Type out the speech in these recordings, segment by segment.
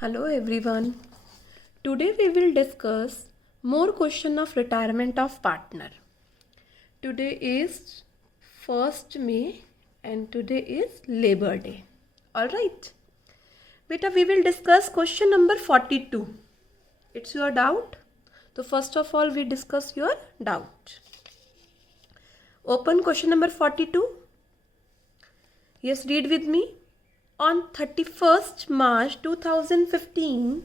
Hello everyone. Today we will discuss more question of retirement of partner. Today is 1st May and today is Labor Day. Alright. Beta, we will discuss question number 42. It's your doubt? So first of all we discuss your doubt. Open question number 42. Yes, read with me. On 31st March 2015,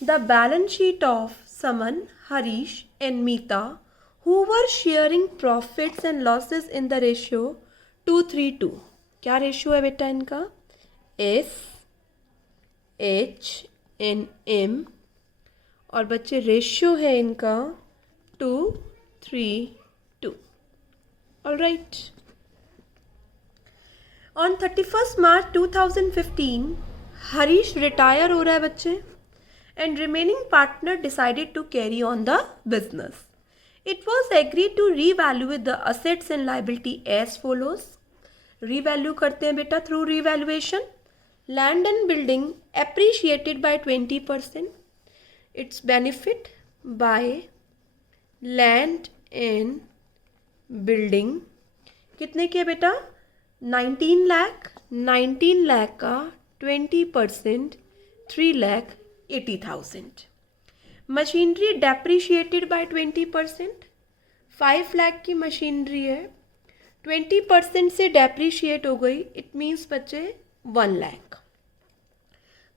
the balance sheet of Saman, Harish and Meeta, who were sharing profits and losses in the ratio 2:3:2. क्या ratio है बेटा इनका? S, H and M और बच्चे ratio है इनका 2:3:2. Alright. On 31st March 2015, Harish retire हो रहा है बच्चे and remaining partner decided to carry on the business. It was agreed to revalue the assets and liability as follows. Revalue करते हैं बेटा through revaluation. Land and building appreciated by 20%. Its benefit by land and building कितने के बेटा? 19 लाख का 20% 3,80,000. Machinery डेप्रीशिएटेड bye 20%. 5 lakh की machinery है, 20% से डेप्रीशिएट हो गई, इट मीन्स बच्चे 1 लाख.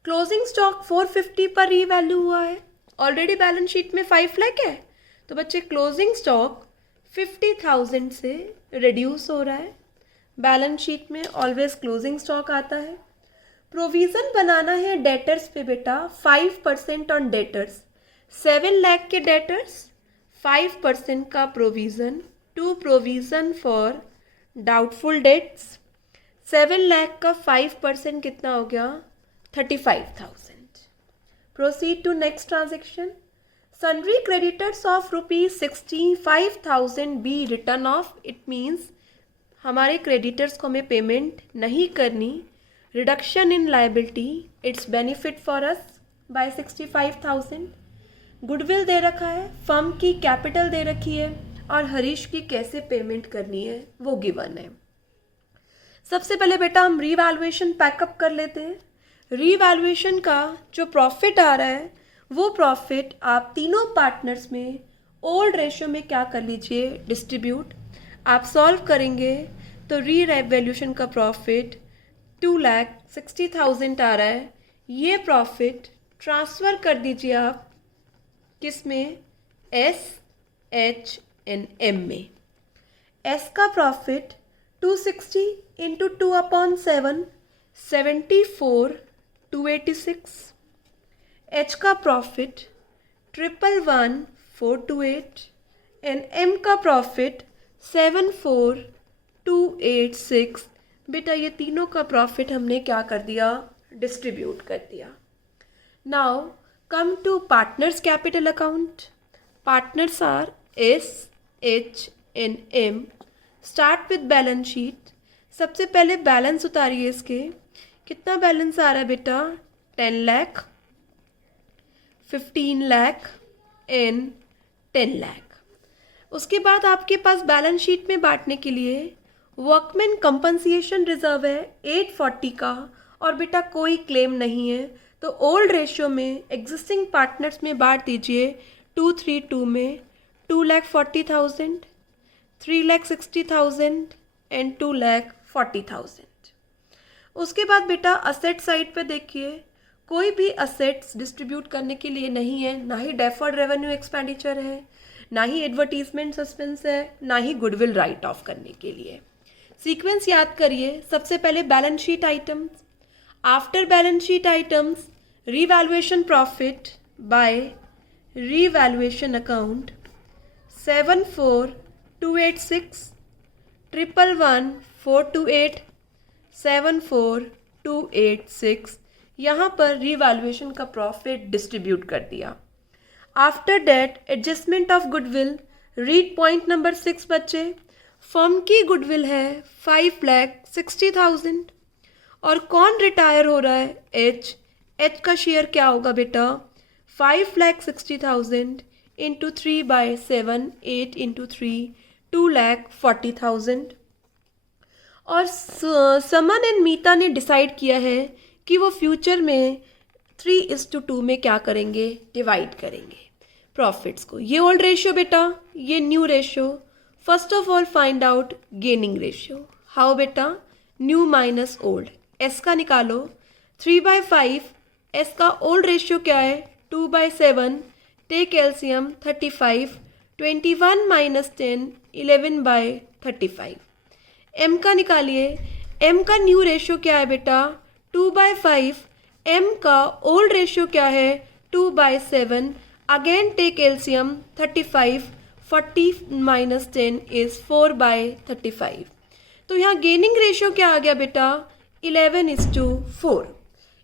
क्लोजिंग स्टॉक 450 पर रीवैल्यू हुआ है, ऑलरेडी बैलेंस शीट में 5 लाख है, तो बच्चे क्लोजिंग स्टॉक 50,000 से रिड्यूस हो रहा है. बैलेंस शीट में ऑलवेज क्लोजिंग स्टॉक आता है. प्रोविज़न बनाना है डेटर्स पे बेटा 5% ऑन डेटर्स. 7 लाख के डेटर्स, 5% का provision, to provision for doubtful debts. 7 lakh का 5% कितना हो गया? 35,000. Proceed to next transaction. Sundry creditors of ₹65,000 be written off. It means हमारे क्रेडिटर्स को हमें पेमेंट नहीं करनी. Reduction in liability, it's benefit for us by 65,000. Goodwill दे रखा है, फर्म की कैपिटल दे रखी है और हरीश की कैसे पेमेंट करनी है वो गिवन है. सबसे पहले बेटा हम रीवैल्यूएशन पैकअप कर लेते हैं. रीवैल्यूएशन का जो प्रॉफिट आ रहा है वो प्रॉफिट आप तीनों पार्टनर्स में ओल्ड रेशियो में क्या कर लीजिए, डिस्ट्रीब्यूट. आप सॉल्व करेंगे तो रीवैल्यूएशन का प्रॉफिट 2,60,000 आ रहा है. ये प्रॉफिट ट्रांसफ़र कर दीजिए आप किस में? एस, एच एंड एम में. एस का प्रॉफिट 260 इंटू 2/7, 74,286. एच का प्रॉफिट 111,428 एंड एम का प्रॉफिट 74,286. बेटा ये तीनों का प्रॉफिट हमने क्या कर दिया? डिस्ट्रीब्यूट कर दिया. Now come to partners capital account. Partners are S, H and M. Start with balance sheet. सबसे पहले बैलेंस उतारिए इसके. कितना बैलेंस आ रहा है बेटा? 10 लाख, 15 लाख एंड 10 लाख. उसके बाद आपके पास बैलेंस शीट में बांटने के लिए वर्कमैन कंपनसेशन रिजर्व है 840 का और बेटा कोई क्लेम नहीं है, तो ओल्ड रेशियो में एग्जिस्टिंग पार्टनर्स में बांट दीजिए 2:3:2 में 2,40,000, 3,60,000 एंड 2,40,000. उसके बाद बेटा असेट साइड पे देखिए, कोई भी असेट्स डिस्ट्रीब्यूट करने के लिए नहीं है, ना ही डेफर्ड रेवेन्यू एक्सपेंडिचर है, ना ही एडवर्टीजमेंट सस्पेंस है, ना ही गुडविल राइट ऑफ करने के लिए. सीक्वेंस याद करिए. सबसे पहले balance sheet items. After balance sheet items revaluation profit by revaluation account 74,286, 111,428, 74,286. यहाँ पर रीवैल्यूएशन का प्रॉफिट डिस्ट्रीब्यूट कर दिया. After date adjustment of goodwill. Read point number 6 बच्चे. फर्म की गुडविल है 5,60,000 और कौन रिटायर हो रहा है? एच. एच का शेयर क्या होगा बेटा, 5,60,000 इंटू 3/7, 8 इंटू 3, 2,40,000। और समन एंड मीता ने डिसाइड किया है कि वो फ्यूचर में 3:2 में क्या करेंगे, डिवाइड करेंगे प्रॉफिट्स को। ये ओल्ड रेशियो बेटा, ये new ratio. First of all find out gaining ratio. How बेटा, न्यू माइनस ओल्ड। एस का निकालो, 3/5, एस का ओल्ड रेशियो क्या है, 2/7, टेक एलसीएम 35, 21 माइनस 10, 11/35। एम का निकालिए, एम का न्यू रेशियो क्या है बेटा, 2/5, एम का ओल्ड रेशियो क्या है, 2/7, again take LCM 35, 40 minus 10 is 4/35। तो यहाँ गेनिंग रेशियो क्या आ गया बेटा, 11:4।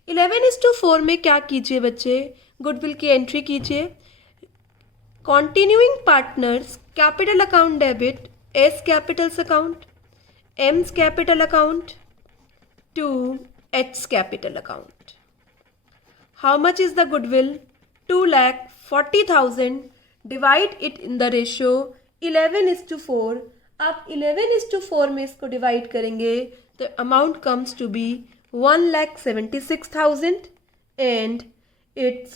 11:4 में क्या कीजिए बच्चे, गुडविल की एंट्री कीजिए। Continuing partners capital account debit, S capitals account, M's capital account to H capital account. How much is the goodwill, 2,40,000, divide it in the ratio 11:4। आप 11:4 में इसको डिवाइड करेंगे तो amount comes to be 1,76,000 and it's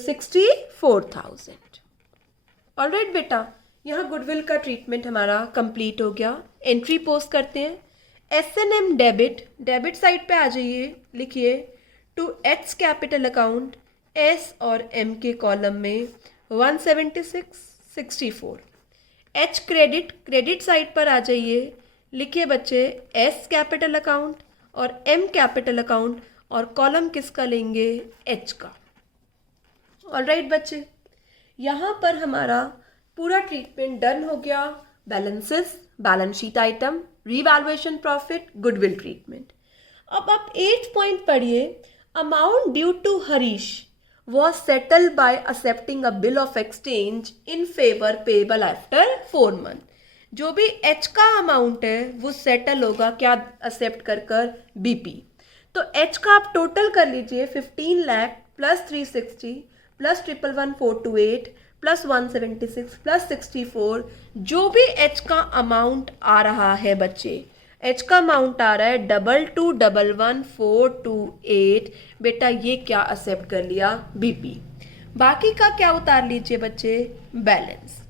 64,000। Alright बेटा, यहाँ goodwill का treatment हमारा complete हो गया। एंट्री पोस्ट करते हैं। S&M डेबिट, डेबिट साइड पे आ जाइए, लिखिए to H capital account, S और एम के कॉलम में 176, 64। एच क्रेडिट, क्रेडिट साइड पर आ जाइए, लिखिए बच्चे एस कैपिटल अकाउंट और एम कैपिटल अकाउंट, और कॉलम किसका लेंगे, एच का। ऑलराइट बच्चे, यहाँ पर हमारा पूरा ट्रीटमेंट डन हो गया। Balances, balance sheet item, revaluation profit, goodwill treatment. अब आप 8th पॉइंट पढ़िए। Amount due to Harish was settled by accepting a bill of exchange in favor payable after 4 months। जो भी एच का अमाउंट है वो सेटल होगा क्या, एक्सेप्ट कर बीपी। तो एच का आप टोटल कर लीजिए, 15 lakh plus 360 plus 111,428 plus 176 plus 64। जो भी एच का अमाउंट आ रहा है बच्चे, एच का अमाउंट आ रहा है 22,11,428। बेटा ये क्या एक्सेप्ट कर लिया, बीपी। बाकी का क्या उतार लीजिए बच्चे, balance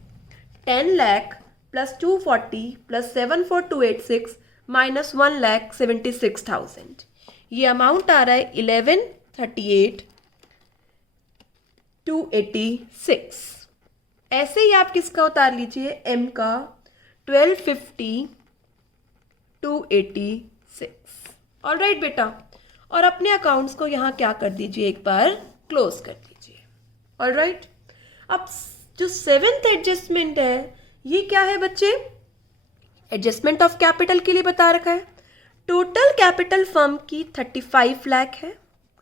10 lakh plus 240 plus 74,286 minus 1,76,000। ये अमाउंट आ रहा है 11,38,286। ऐसे ही आप किसका उतार लीजिए, एम का 1250,286। ऑलराइट बेटा, और अपने अकाउंट्स को यहाँ क्या कर दीजिए, एक बार क्लोज कर दीजिए। ऑलराइट, अब जो 7th एडजस्टमेंट है ये क्या है बच्चे, एडजस्टमेंट ऑफ कैपिटल के लिए बता रखा है। टोटल कैपिटल फर्म की 35 लाख है,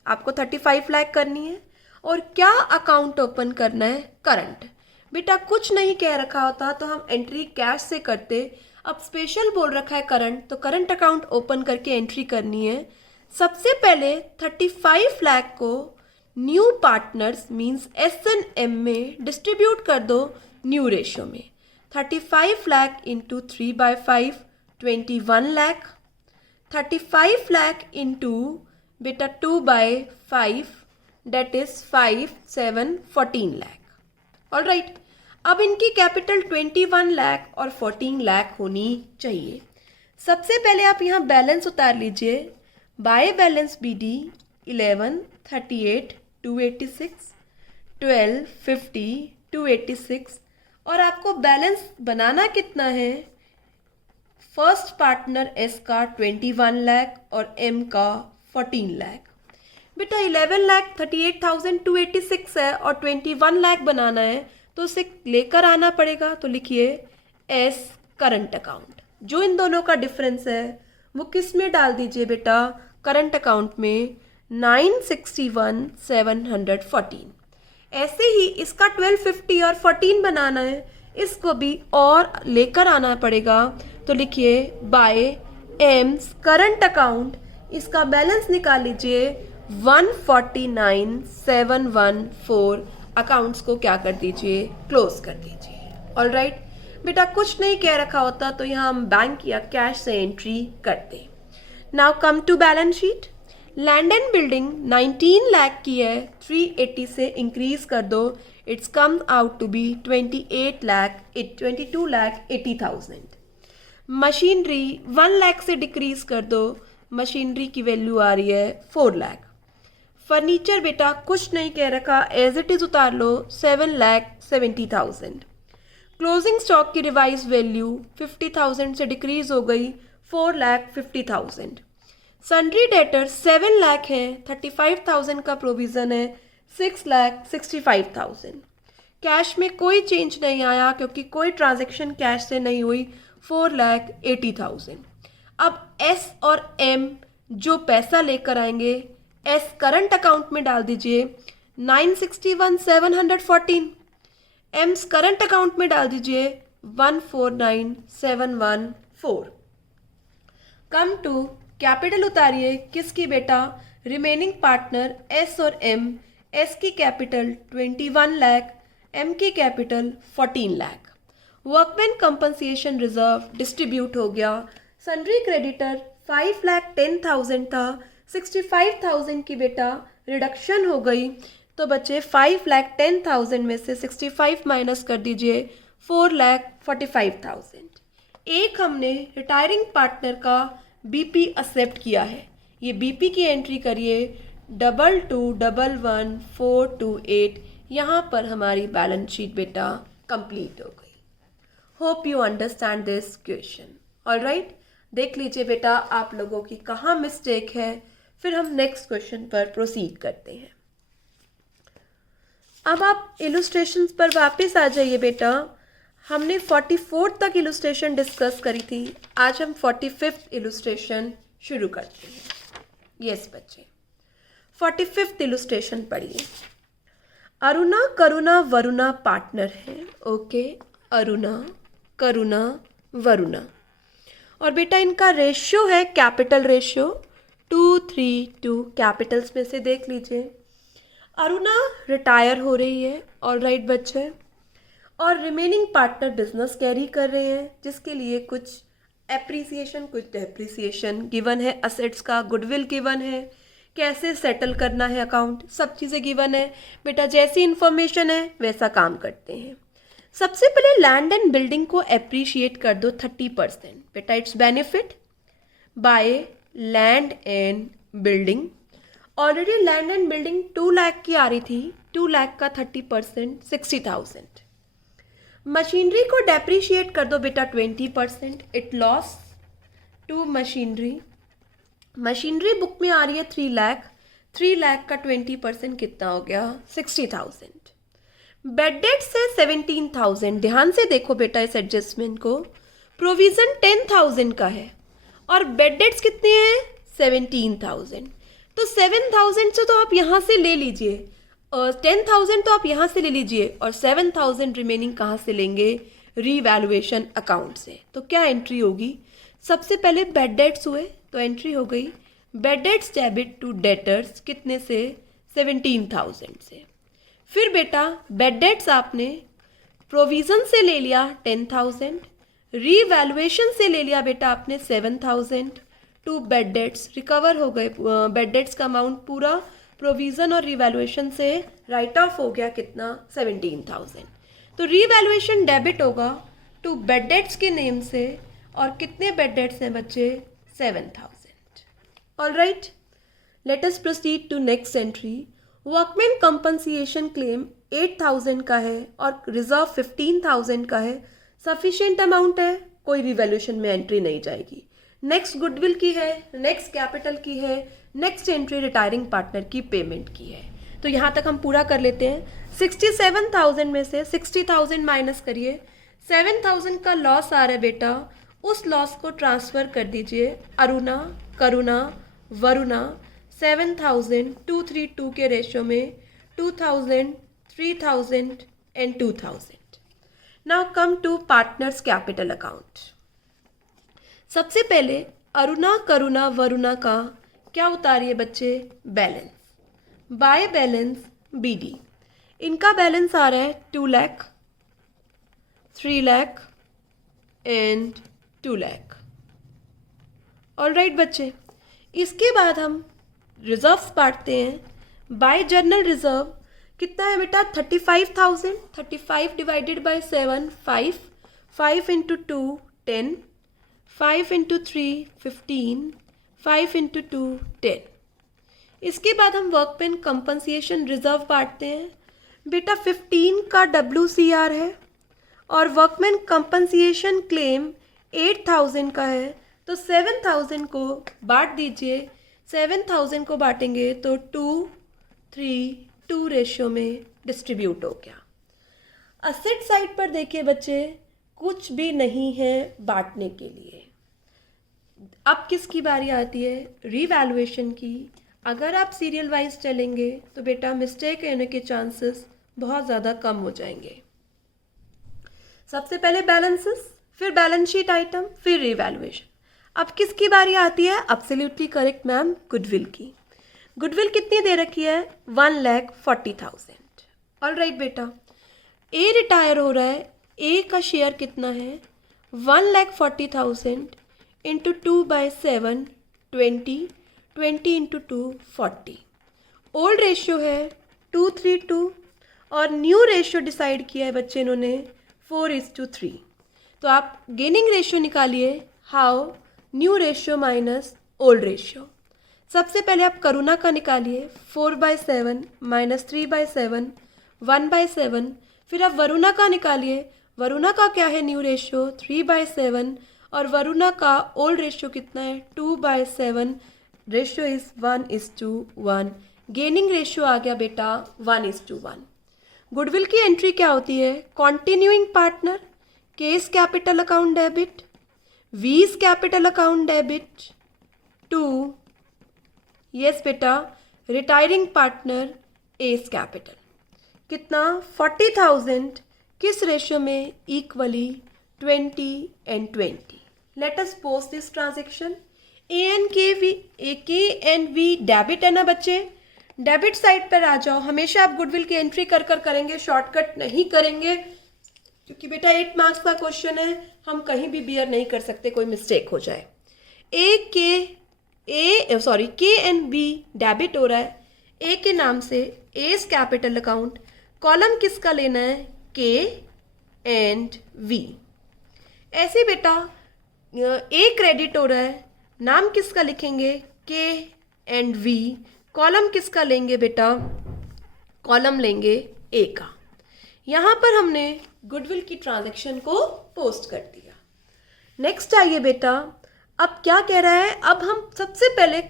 आपको 35 लाख करनी है। और क्या अकाउंट ओपन करना है, करंट। बेटा कुछ नहीं कह रखा होता तो हम एंट्री कैश से करते, अब स्पेशल बोल रखा है करंट, तो करंट अकाउंट ओपन करके एंट्री करनी है। सबसे पहले 35 लाख को न्यू पार्टनर्स मींस S&M में डिस्ट्रीब्यूट कर दो न्यू रेशियो में। 35 लाख इंटू 3/5, 21 लाख। 35 लाख इंटू बेटा 2/5, डेट इज 5, 7, 14 लाख। ऑलराइट, अब इनकी कैपिटल 21 लाख और 14 लाख होनी चाहिए। सबसे पहले आप यहाँ बैलेंस उतार लीजिए। Bye balance BD 11,38,286, 12,50,286। और आपको बैलेंस बनाना कितना है, फर्स्ट पार्टनर एस का 21 लाख और एम का 14 लाख। बेटा 11,38,286 है और 21 लाख बनाना है तो उसे लेकर आना पड़ेगा। तो लिखिए एस करंट अकाउंट। जो इन दोनों का डिफरेंस है वो किस में डाल दीजिए बेटा, करंट अकाउंट में 961,714। ऐसे ही इसका 1250 और 14 बनाना है, इसको भी और लेकर आना पड़ेगा। तो लिखिए बाय एम्स करंट अकाउंट, इसका बैलेंस निकाल लीजिए 149,714 अकाउंट्स को क्या कर दीजिए, क्लोज कर दीजिए। ऑल राइट बेटा, कुछ नहीं कह रखा होता तो यहाँ हम बैंक या कैश से एंट्री करते। Now come to balance sheet. Land and building 19 lakh की है, 380 से इंक्रीज कर दो, it's come out to be 22,80,000। Machinery 1 lakh से डिक्रीज कर दो, मशीनरी की वैल्यू आ रही है 4 लाख। फर्नीचर बेटा कुछ नहीं कह रखा, एज इट इज उतार लो, 7,70,000। क्लोजिंग स्टॉक की रिवाइज वैल्यू 50,000 से डिक्रीज हो गई, 4,50,000। सन्ड्री डेटर 7 लाख है, 35,000 का प्रोविज़न है, 6,65,000। कैश में कोई चेंज नहीं आया क्योंकि कोई ट्रांजैक्शन कैश से नहीं हुई, 4,80,000। अब एस और एम जो पैसा लेकर आएंगे, एस करंट अकाउंट में डाल दीजिए 961,714, एम्स करंट अकाउंट में डाल दीजिए 149,714। कम टू कैपिटल उतारिए, किसकी बेटा, रिमेनिंग पार्टनर एस और एम। एस की कैपिटल 21 लाख, एम की capital 14 lakh. Workman compensation reserve distribute हो गया। सन्ड्री क्रेडिटर 5,10,000 था, 65,000 की बेटा रिडक्शन हो गई, तो बचे 5,10,000 में से 65 माइनस कर दीजिए, 4,45,000। एक हमने रिटायरिंग पार्टनर का बीपी एक्सेप्ट किया है, ये बीपी की एंट्री करिए 22111428। यहाँ पर हमारी बैलेंस शीट बेटा कंप्लीट हो गई। Hope you understand this question. All right, देख लीजिए बेटा आप लोगों की कहाँ मिस्टेक है, फिर हम नेक्स्ट क्वेश्चन पर प्रोसीड करते हैं। अब आप इलुस्ट्रेशंस पर वापस आ जाइए बेटा। हमने 44 तक इलुस्ट्रेशन डिस्कस करी थी, आज हम 45th इलुस्ट्रेशन शुरू करते हैं। यस बच्चे, 45th इलुस्ट्रेशन पढ़िए। अरुणा करुणा वरुणा पार्टनर है। ओके, अरुणा करुणा वरुणा, और बेटा इनका रेशियो है कैपिटल रेशियो 2:3 कैपिटल्स में से देख लीजिए। अरुणा रिटायर हो रही है, ऑल राइट बच्चे, और रिमेनिंग पार्टनर बिजनेस कैरी कर रहे हैं, जिसके लिए कुछ एप्रिसिएशन कुछ डेप्रिसिएशन गिवन है, असेट्स का गुडविल गिवन है, कैसे सेटल करना है अकाउंट, सब चीज़ें गिवन है। बेटा जैसी इन्फॉर्मेशन है वैसा काम करते हैं। सबसे पहले लैंड एंड बिल्डिंग को एप्रिशिएट कर दो 30%। बेटा it's benefit by land and building. Already land and building 2 lakh की आ रही थी, 2 लाख का 30% 60,000। मशीनरी को डेप्रिशिएट कर दो बेटा 20%, it loss to machinery. Machinery book में आ रही है 3 लाख, 3 लाख का 20% कितना हो गया, 60,000। बेड डेट से 17,000, ध्यान से देखो बेटा इस एडजस्टमेंट को। प्रोविजन 10,000 का है और बेड डेट्स कितने हैं, 17,000। तो 7,000 से तो आप यहाँ से ले लीजिए, और 10,000 तो आप यहाँ से ले लीजिए, और 7,000 रिमेनिंग कहाँ से लेंगे, रीवैल्यूएशन अकाउंट से। तो क्या एंट्री होगी, सबसे पहले बेड डेट्स हुए तो एंट्री हो गई bad debts debit to debtors, कितने से, 17,000 से। फिर बेटा बेड डेट्स आपने प्रोविज़न से ले लिया 10,000, रीवैल्यूएशन से ले लिया बेटा आपने 7,000, टू बेड डेट्स रिकवर हो गए, बेड डेट्स का अमाउंट पूरा प्रोविज़न और रीवैल्यूएशन से राइट ऑफ हो गया, कितना, 17,000। तो रीवैल्यूएशन डेबिट होगा टू बेड डेट्स के नेम से, और कितने बेड डेट्स हैं बच्चे, 7,000। All right, let us proceed to next entry. Workman compensation claim 8,000 का है और रिजर्व 15,000 का है, सफिशिएंट अमाउंट है, कोई रिवैल्यूएशन में एंट्री नहीं जाएगी। नेक्स्ट गुडविल की है, नेक्स्ट कैपिटल की है, नेक्स्ट एंट्री रिटायरिंग पार्टनर की पेमेंट की है। तो यहाँ तक हम पूरा कर लेते हैं। 67,000 में से 60,000 माइनस करिए, 7,000 का लॉस आ रहा है बेटा, उस लॉस को ट्रांसफ़र कर दीजिए अरुणा करुणा वरुणा 7,000 232 के रेशियो में 2,000 3,000 and 2,000। Now come to partners capital account. सबसे पहले अरुणा करुणा वरुणा का क्या उतारिए बच्चे, बैलेंस। By balance BD। इनका बैलेंस आ रहा है 2 लाख, 3 लाख एंड 2 लाख। ऑलराइट बच्चे, इसके बाद हम रिजर्व्स बांटते हैं। बाय जर्नल रिजर्व कितना है बेटा? 35,000। 35 divided by 7 5, 5 into 2 10, 5 into 3 15, 5 into 2 10। इसके बाद हम वर्कमैन कंपनसेशन रिजर्व बांटते हैं। बेटा 15 का WCR है और वर्कमैन कंपनसेशन क्लेम 8,000 का है, तो 7,000 को बांट दीजिए। 7,000 को बांटेंगे तो 2:3:2 रेशियो में डिस्ट्रीब्यूट हो गया। असेट साइड पर देखिए बच्चे, कुछ भी नहीं है बांटने के लिए। अब किसकी बारी आती है? रीवैल्यूएशन की। अगर आप सीरियल वाइज चलेंगे तो बेटा मिस्टेक होने के चांसेस बहुत ज़्यादा कम हो जाएंगे। सबसे पहले बैलेंसेस, फिर बैलेंस शीट आइटम, फिर रीवैल्यूएशन। अब किसकी बारी आती है? एब्सोल्युटली करेक्ट मैम, गुडविल की। गुडविल कितनी दे रखी है? 1,40,000। ऑलराइट बेटा, ए रिटायर हो रहा है, ए का शेयर कितना है? 1,40,000 इंटू 2/7 20, 20 इंटू 2 40। ओल्ड रेशियो है 2:3:2 और न्यू रेशियो डिसाइड किया है बच्चे इन्होंने 4:3। तो आप गेनिंग रेशियो निकालिए। How? New ratio minus old ratio. सबसे पहले आप करुणा का निकालिए। 4/7 माइनस 3/7 1/7। फिर आप वरुणा का निकालिए। वरुणा का क्या है न्यू रेशियो? 3/7 और वरुणा का ओल्ड रेशियो कितना है? 2/7। Ratio is 1:1। गेनिंग रेशियो आ गया बेटा 1:1। गुडविल की एंट्री क्या होती है? Continuing partner, K's capital account debit, V's capital account debit to, yes बेटा, रिटायरिंग पार्टनर एस कैपिटल। कितना? 40,000। किस रेशियो में? Equally 20 and 20। Let us post this transaction. K and V debit है ना बच्चे? डेबिट साइड पर आ जाओ। हमेशा आप गुडविल की एंट्री कर करेंगे, शॉर्टकट नहीं करेंगे, क्योंकि बेटा 8 मार्क्स का क्वेश्चन है, हम कहीं भी बियर नहीं कर सकते कोई मिस्टेक हो जाए। के एंड बी डेबिट हो रहा है। ए के नाम से एस कैपिटल अकाउंट। कॉलम किसका लेना है? के एंड वी। ऐसे बेटा ए क्रेडिट हो रहा है, नाम किसका लिखेंगे? के एंड वी। कॉलम किसका लेंगे बेटा? कॉलम लेंगे ए का। यहाँ पर हमने गुडविल की ट्रांजैक्शन को पोस्ट कर दिया। नेक्स्ट आइए बेटा, अब क्या कह रहा है? अब हम सबसे पहले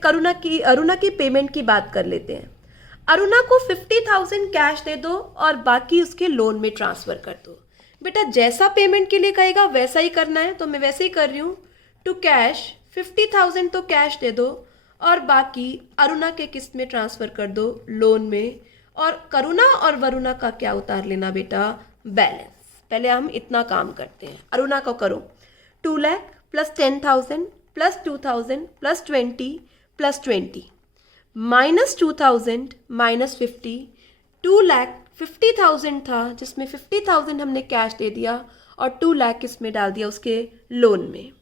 अरुणा की पेमेंट की बात कर लेते हैं। अरुणा को 50,000 कैश दे दो और बाकी उसके लोन में ट्रांसफ़र कर दो। बेटा जैसा पेमेंट के लिए कहेगा वैसा ही करना है, तो मैं वैसे ही कर रही हूँ। टू कैश 50,000 तो कैश दे दो और बाकी अरुणा के किस्त में ट्रांसफ़र कर दो, लोन में। और करुणा और वरुणा का क्या उतार लेना बेटा? बैलेंस। पहले हम इतना काम करते हैं। अरुणा को करो 2 lakh plus 10,000 plus 2,000 plus 20 plus 20 minus 2,000 minus 50। 2 lakh 50,000 था, जिसमें 50,000 हमने कैश दे दिया और 2 लाख इसमें डाल दिया उसके लोन में।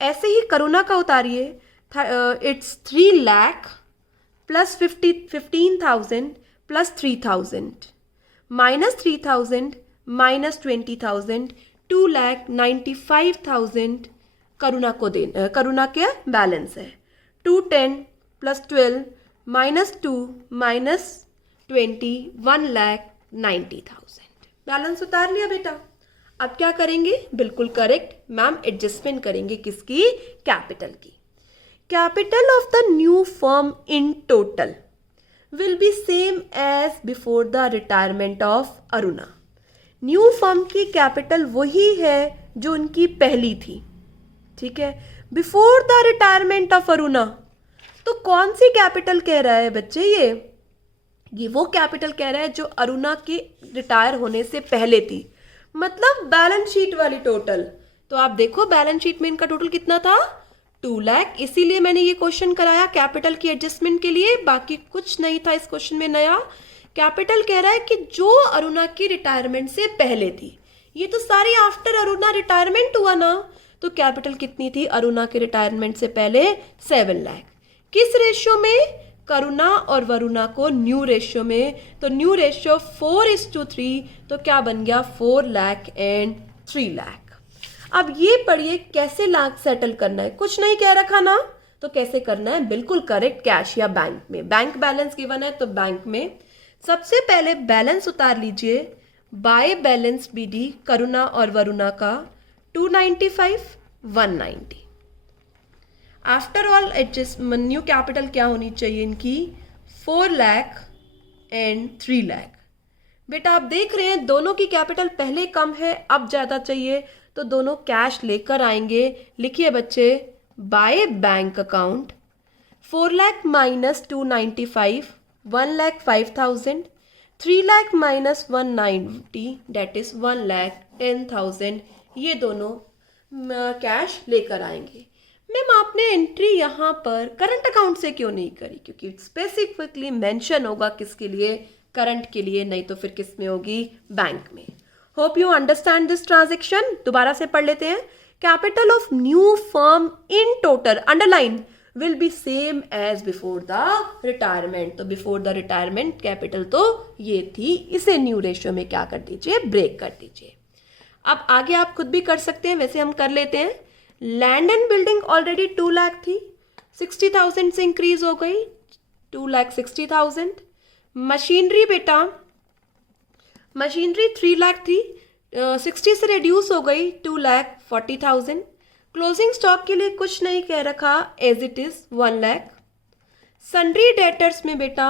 ऐसे ही करुणा का उतारिए। It's 3 lakh plus 15,000 plus 3,000 minus 3,000 minus 20,000 2,95,000 Karuna को देना। करुणा के बैलेंस है 210 प्लस 12 माइनस 2 माइनस 20 1,90,000। बैलेंस उतार लिया बेटा। अब क्या करेंगे? बिल्कुल करेक्ट मैम, एडजस्टमेंट करेंगे किसकी? कैपिटल की। Capital of the new firm in total will be same as before the retirement of Aruna. New firm की कैपिटल वही है जो उनकी पहली थी, ठीक है, before the retirement of Aruna. तो कौन सी कैपिटल कह रहा है बच्चे? ये वो कैपिटल कह रहा है जो अरुणा के रिटायर होने से पहले थी, मतलब बैलेंस शीट वाली टोटल। तो आप देखो बैलेंस शीट में इनका टोटल कितना था? 2 लाख, इसीलिए मैंने ये क्वेश्चन कराया कैपिटल की एडजस्टमेंट के लिए, बाकी कुछ नहीं था इस क्वेश्चन में नया। कैपिटल कह रहा है कि जो अरुणा की रिटायरमेंट से पहले थी, ये तो सारी आफ्टर अरुणा रिटायरमेंट हुआ ना, तो कैपिटल कितनी थी अरुणा के रिटायरमेंट से पहले? 7 लाख। किस रेशियो में? करुणा और वरुणा को न्यू रेशियो में, तो न्यू रेशियो 4:3, तो क्या बन गया? 4 लाख एंड 3 लाख। अब ये पढ़िए कैसे लाख सेटल करना है, कुछ नहीं कह रखा ना, तो कैसे करना है? बिल्कुल करेक्ट, कैश या बैंक में। बैंक बैलेंस गिवन है तो बैंक में। सबसे पहले बैलेंस उतार लीजिए, बाय बैलेंस बीडी करुणा और वरुणा का 295, 190। After all adjust new capital क्या होनी चाहिए इनकी? 4 लाख एंड 3 लाख। बेटा आप देख रहे हैं दोनों की कैपिटल पहले कम है, अब ज़्यादा चाहिए, तो दोनों कैश लेकर आएंगे। लिखिए बच्चे, by bank account 4 lakh minus 295, 1,05,000, 3 lakh minus 190, debt is 1,10,000। ये दोनों कैश लेकर आएंगे। मैम आपने एंट्री यहाँ पर करंट अकाउंट से क्यों नहीं करी? क्योंकि स्पेसिफिकली मेंशन होगा किसके लिए? करंट के लिए, नहीं तो फिर किस में होगी? बैंक में। Hope you understand this transaction. दोबारा से पढ़ लेते हैं। Capital of new firm in total underline will be same as before the retirement. तो बिफोर द रिटायरमेंट कैपिटल तो ये थी, इसे न्यू रेशियो में क्या कर दीजिए? ब्रेक कर दीजिए। अब आगे आप खुद भी कर सकते हैं, वैसे हम कर लेते हैं। Land and building already 2 lakh थी, 60,000 से इंक्रीज हो गई 2,60,000। मशीनरी बेटा, मशीनरी 3 लाख थी, 60 से रिड्यूस हो गई 2,40,000। क्लोजिंग स्टॉक के लिए कुछ नहीं कह रखा, as it is 1 lakh. Sundry debtors में बेटा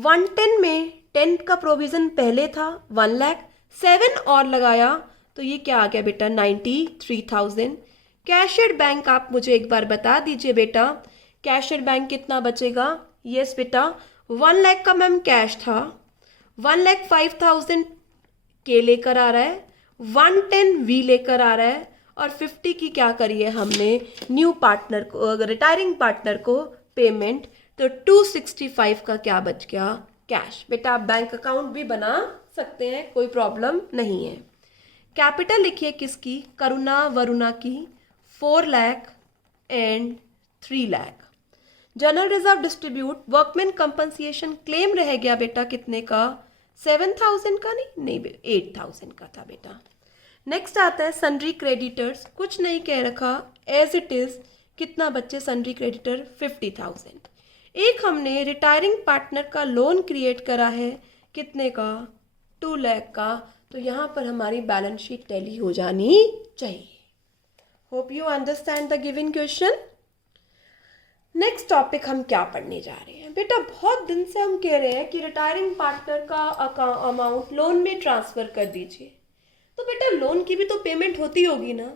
110 में 10 का प्रोविजन पहले था 1 लाख, 7 और लगाया तो ये क्या आ गया बेटा? 93,000। कैशियर बैंक आप मुझे एक बार बता दीजिए बेटा, कैशियर बैंक कितना बचेगा? यस बेटा, 1 लाख का मैम कैश था, 1,05,000 के लेकर आ रहा है, 110 वी लेकर आ रहा है, और 50 की क्या करी है हमने? न्यू पार्टनर को, रिटायरिंग पार्टनर को पेमेंट, तो 265 का क्या बच गया? कैश। बेटा आप बैंक अकाउंट भी बना सकते हैं, कोई प्रॉब्लम नहीं है। कैपिटल लिखिए किसकी? करुणा वरुणा की 4 lakh and 3 lakh. General reserve distribute workman compensation claim रह गया बेटा कितने का? 7,000 का, नहीं 8,000 का था बेटा। नेक्स्ट आता है सन्ड्री क्रेडिटर्स, कुछ नहीं कह रखा, एज इट इज। कितना बच्चे सन्ड्री क्रेडिटर? 50,000। एक हमने रिटायरिंग पार्टनर का लोन क्रिएट करा है, कितने का? 2 लाख का। तो यहाँ पर हमारी बैलेंस शीट टैली हो जानी चाहिए। Hope you understand the given question. Next topic हम क्या पढ़ने जा रहे हैं बेटा? बहुत दिन से हम कह रहे हैं कि रिटायरिंग पार्टनर का अमाउंट लोन में ट्रांसफर कर दीजिए, तो बेटा लोन की भी तो पेमेंट होती होगी ना,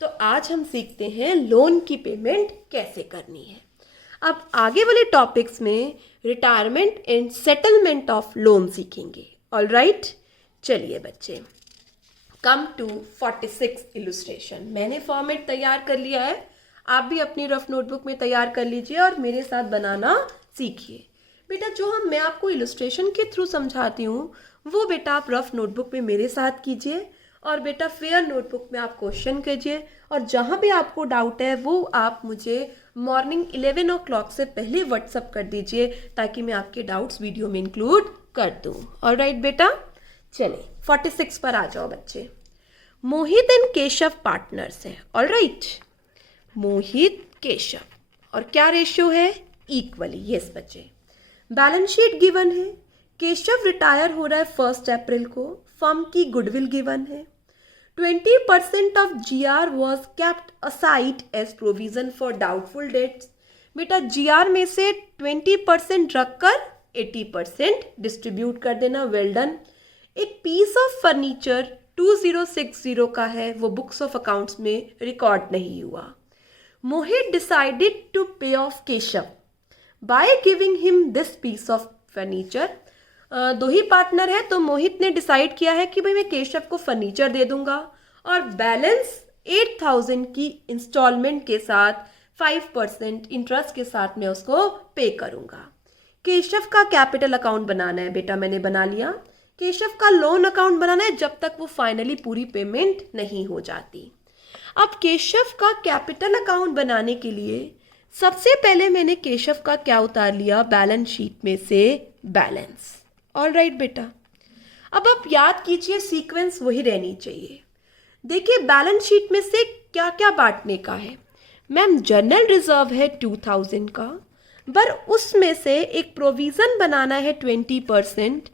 तो आज हम सीखते हैं लोन की पेमेंट कैसे करनी है। अब आगे वाले टॉपिक्स में retirement and settlement of loan सीखेंगे। ऑलराइट, चलिए बच्चे, कम टू 46 इलुस्ट्रेशन। मैंने फॉर्मेट तैयार कर लिया है, आप भी अपनी रफ नोटबुक में तैयार कर लीजिए और मेरे साथ बनाना सीखिए। बेटा जो मैं आपको इलुस्ट्रेशन के थ्रू समझाती हूँ वो बेटा आप रफ नोटबुक में मेरे साथ कीजिए, और बेटा फेयर नोटबुक में आप क्वेश्चन कीजिए, और जहाँ भी आपको डाउट है वो आप मुझे मॉर्निंग 11 o'clock से पहले व्हाट्सअप कर दीजिए, ताकि मैं आपके डाउट्स वीडियो में इंक्लूड कर दूँ। ऑलराइट बेटा, चलिए 46 पर आ जाओ बच्चे। मोहित एंड केशव पार्टनर्स हैं। ऑलराइट, मोहित केशव, और क्या रेशियो है? इक्वली। यस बच्चे, बैलेंस शीट गिवन है, केशव रिटायर हो रहा है 1 अप्रैल को, फर्म की गुडविल गिवन है, 20% of GR was kept aside as provision for doubtful debts. बेटा GR में से 20% रखकर 80% डिस्ट्रीब्यूट कर देना। Well done. एक पीस ऑफ फर्नीचर 2060 का है, वो बुक्स ऑफ अकाउंट्स में रिकॉर्ड नहीं हुआ। Mohit decided to pay off Keshav by giving him this piece of furniture. दो ही पार्टनर है, तो मोहित ने डिसाइड किया है कि भाई मैं केशव को फर्नीचर दे दूंगा, और बैलेंस 8,000 की इंस्टॉलमेंट के साथ 5% इंटरेस्ट के साथ मैं उसको पे करूँगा। केशव का कैपिटल अकाउंट बनाना है बेटा, मैंने बना लिया। केशव का लोन अकाउंट बनाना है जब तक वो फाइनली पूरी पेमेंट नहीं हो जाती। अब केशव का कैपिटल अकाउंट बनाने के लिए सबसे पहले मैंने केशव का क्या उतार लिया, बैलेंस शीट में से बैलेंस। ऑलराइट बेटा, अब आप याद कीजिए सीक्वेंस वही रहनी चाहिए। देखिए बैलेंस शीट में से क्या क्या बांटने का है। मैम जनरल रिजर्व है 2000 का, पर उसमें से एक प्रोविज़न बनाना है 20%,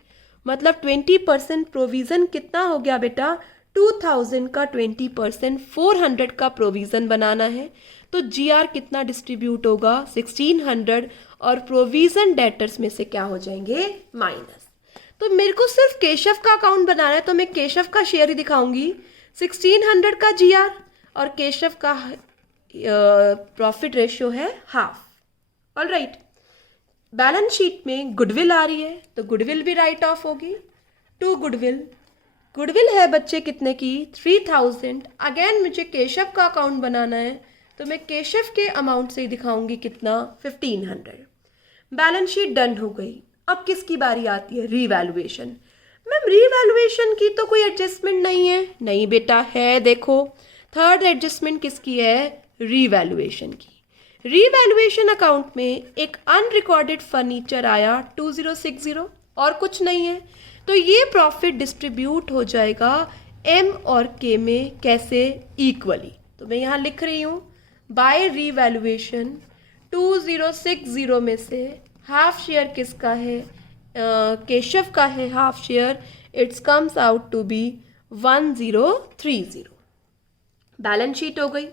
मतलब 20% प्रोविज़न कितना हो गया बेटा, 2000 का 20% 400 का प्रोविज़न बनाना है। तो जीआर कितना डिस्ट्रीब्यूट होगा, 1600, और प्रोविज़न डेटर्स में से क्या हो जाएंगे, माइनस। तो मेरे को सिर्फ केशव का अकाउंट बनाना है, तो मैं केशव का शेयर ही दिखाऊंगी, 1600 का जीआर, और केशव का प्रॉफिट रेशियो है हाफ। ऑलराइट, बैलेंस शीट में गुडविल आ रही है तो गुडविल भी राइट ऑफ होगी टू गुडविल। गुडविल है बच्चे कितने की, 3000। अगेन मुझे केशव का अकाउंट बनाना है तो मैं केशव के अमाउंट से ही दिखाऊंगी कितना, 1500। बैलेंस शीट डन हो गई। अब किसकी बारी आती है, रीवैल्यूएशन। मैम रीवैल्यूएशन की तो कोई एडजस्टमेंट नहीं है, नहीं बेटा है। देखो थर्ड एडजस्टमेंट किसकी है, रीवैल्यूएशन की। रीवैल्यूएशन अकाउंट में एक अनरिकॉर्डेड फर्नीचर आया 2060 और कुछ नहीं है, तो ये प्रॉफिट डिस्ट्रीब्यूट हो जाएगा एम और के में, कैसे, इक्वली। तो मैं यहाँ लिख रही हूँ बाय रीवैल्यूएशन 2060 में से हाफ शेयर किसका है, केशव का है half share, it's comes out to be 1030। Balance sheet हो गई।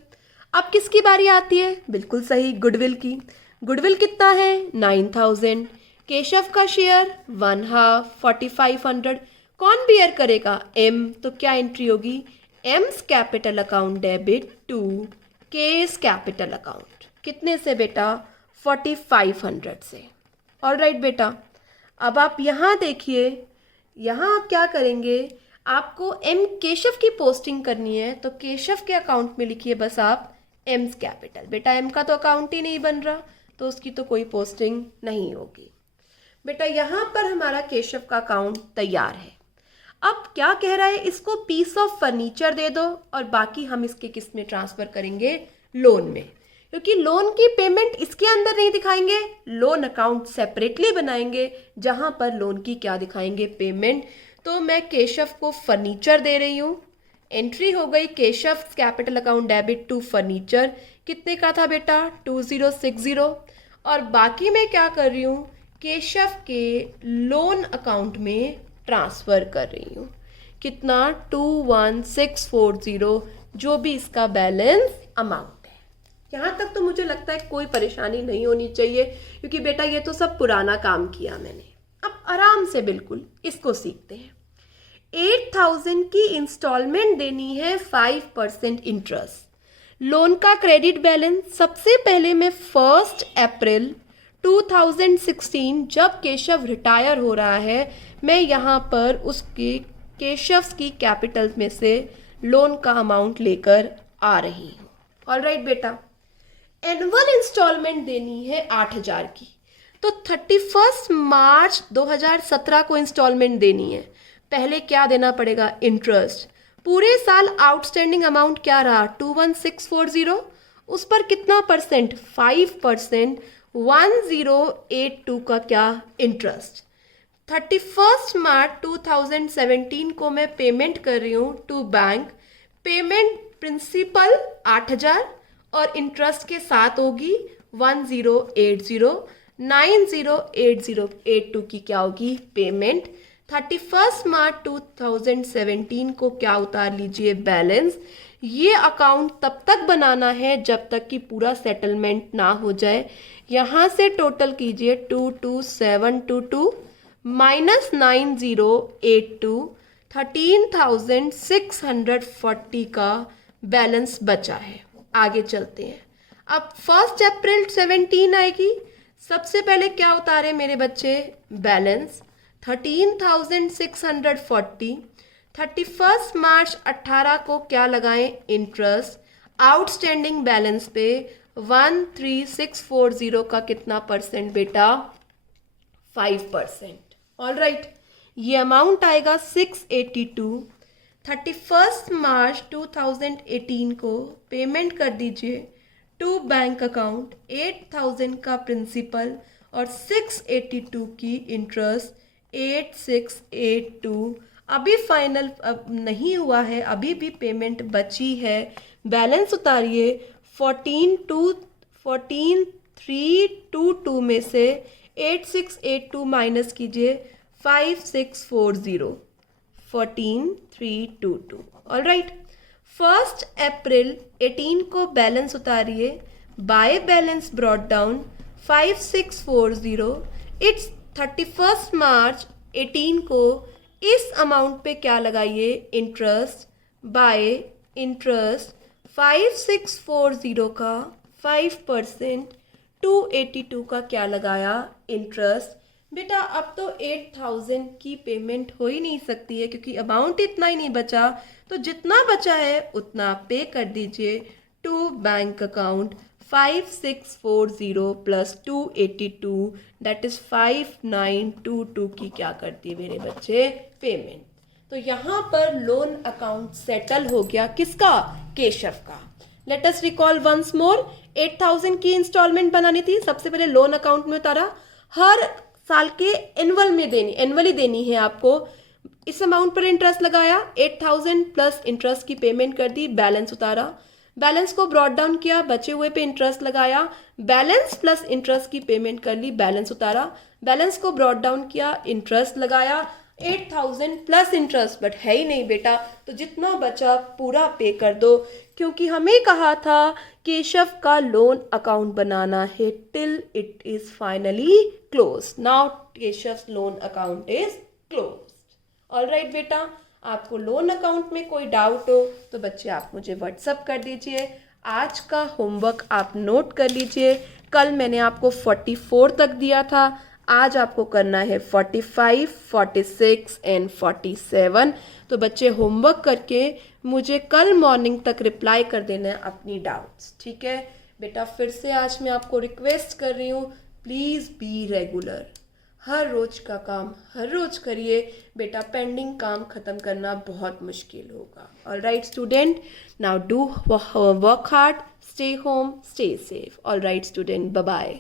अब किसकी बारी आती है, बिल्कुल सही, गुडविल की। गुडविल कितना है, 9000। केशव का शेयर 1/2, 4500। कौन बियर करेगा, एम। तो क्या एंट्री होगी, M's capital account debit to केस कैपिटल अकाउंट। कितने से बेटा, 4500 से। ऑलराइट बेटा, अब आप यहाँ देखिए, यहाँ आप क्या करेंगे, आपको एम केशव की पोस्टिंग करनी है तो केशव के अकाउंट में लिखिए बस आप एम्स कैपिटल। बेटा एम का तो अकाउंट ही नहीं बन रहा तो उसकी तो कोई पोस्टिंग नहीं होगी। बेटा यहाँ पर हमारा केशव का अकाउंट तैयार है। अब क्या कह रहा है, इसको पीस ऑफ फर्नीचर दे दो और बाकी हम इसके किस में ट्रांसफर करेंगे, लोन में, क्योंकि लोन की पेमेंट इसके अंदर नहीं दिखाएंगे, लोन अकाउंट सेपरेटली बनाएंगे जहां पर लोन की क्या दिखाएंगे, पेमेंट। तो मैं केशव को फर्नीचर दे रही हूँ, एंट्री हो गई Keshav capital account debit to furniture. कितने का था बेटा, 2060। और बाकी मैं क्या कर रही हूँ, केशव के लोन अकाउंट में ट्रांसफ़र कर रही हूँ। कितना, 21640, जो भी इसका बैलेंस अमाउंट है। यहाँ तक तो मुझे लगता है कोई परेशानी नहीं होनी चाहिए, क्योंकि बेटा ये तो सब पुराना काम किया मैंने। अब आराम से बिल्कुल इसको सीखते हैं। 8000 की इंस्टॉलमेंट देनी है 5% इंटरेस्ट। लोन का क्रेडिट बैलेंस सबसे पहले मैं 1 अप्रैल 2016 जब केशव रिटायर हो रहा है, मैं यहाँ पर उसकी केशव की कैपिटल में से लोन का अमाउंट लेकर आ रही हूँ। ऑलराइट बेटा, एनुअल इंस्टॉलमेंट देनी है 8000 की, तो 31 मार्च 2017 को इंस्टॉलमेंट देनी है। पहले क्या देना पड़ेगा, इंटरेस्ट। पूरे साल आउटस्टैंडिंग अमाउंट क्या रहा, 21640, उस पर कितना परसेंट, 5%, 1082 का क्या, इंटरेस्ट। 31 मार्च 2017 को मैं पेमेंट कर रही हूँ टू बैंक। पेमेंट प्रिंसिपल 8000 और इंटरेस्ट के साथ होगी 1080, 908082 की क्या होगी, पेमेंट। 31 मार्च 2017 को क्या उतार लीजिए, बैलेंस। ये अकाउंट तब तक बनाना है जब तक कि पूरा सेटलमेंट ना हो जाए। यहाँ से टोटल कीजिए 22722 माइनस 9082, 13640 का बैलेंस बचा है। आगे चलते हैं। अब 1 अप्रैल 17 आएगी, सबसे पहले क्या उतारे मेरे बच्चे, बैलेंस 13640। 31 मार्च 18 को क्या लगाएं, इंटरेस्ट। आउटस्टैंडिंग बैलेंस पे 13640 का कितना परसेंट बेटा? 5%। ऑल राइट, ये अमाउंट आएगा 682। 31 मार्च 2018 को पेमेंट कर दीजिए टू बैंक अकाउंट 8000 का प्रिंसिपल और 682 की इंटरेस्ट 8682। अभी फाइनल अब नहीं हुआ है, अभी भी पेमेंट बची है। बैलेंस उतारिए 14322 में से 8682 माइनस कीजिए 5640, 14322। ऑल राइट, 1 अप्रैल 18 को बैलेंस उतारिए, by balance brought down 5640। It's 31 मार्च 18 को इस अमाउंट पे क्या लगाइए? इंटरेस्ट। बाय इंटरेस्ट 5640 का 5%, 282 का क्या लगाया? इंटरेस्ट। बेटा अब तो 8000 की पेमेंट हो ही नहीं सकती है क्योंकि अमाउंट इतना ही नहीं बचा, तो जितना बचा है उतना पे कर दीजिए to bank account 5640 plus 282 that is 5922 की क्या करती है मेरे बच्चे? पेमेंट। तो यहाँ पर लोन अकाउंट सेटल हो गया, किसका? केशव का। Let us recall once more. 8000 की इंस्टॉलमेंट बनानी थी, सबसे पहले लोन अकाउंट में उतारा, हर साल के एनुअली देनी है आपको। इस अमाउंट पर इंटरेस्ट लगाया, 8000 प्लस इंटरेस्ट की पेमेंट कर दी, बैलेंस उतारा, बैलेंस को ब्रॉट डाउन किया, बचे हुए पे इंटरेस्ट लगाया, बैलेंस प्लस इंटरेस्ट की पेमेंट कर ली, बैलेंस उतारा, बैलेंस को ब्रॉट डाउन किया, इंटरेस्ट लगाया, 8000 प्लस इंटरेस्ट, बट है ही नहीं बेटा, तो जितना बचा पूरा पे कर दो, क्योंकि हमें कहा था केशव का लोन अकाउंट बनाना है till it is finally close. Now Keshav loan account is close. All right बेटा, आपको लोन अकाउंट में कोई डाउट हो तो बच्चे आप मुझे व्हाट्सअप कर दीजिए। आज का होमवर्क आप नोट कर लीजिए। कल मैंने आपको 44 तक दिया था, आज आपको करना है 45, 46 एंड 47। तो बच्चे होमवर्क करके मुझे कल मॉर्निंग तक रिप्लाई कर देना है अपनी डाउट्स, ठीक है बेटा? फिर से आज मैं आपको रिक्वेस्ट कर रही हूँ, प्लीज़ बी रेगुलर। हर रोज का काम हर रोज करिए बेटा, पेंडिंग काम खत्म करना बहुत मुश्किल होगा। All right student, now do work hard, stay home, stay safe. All right student, bye bye.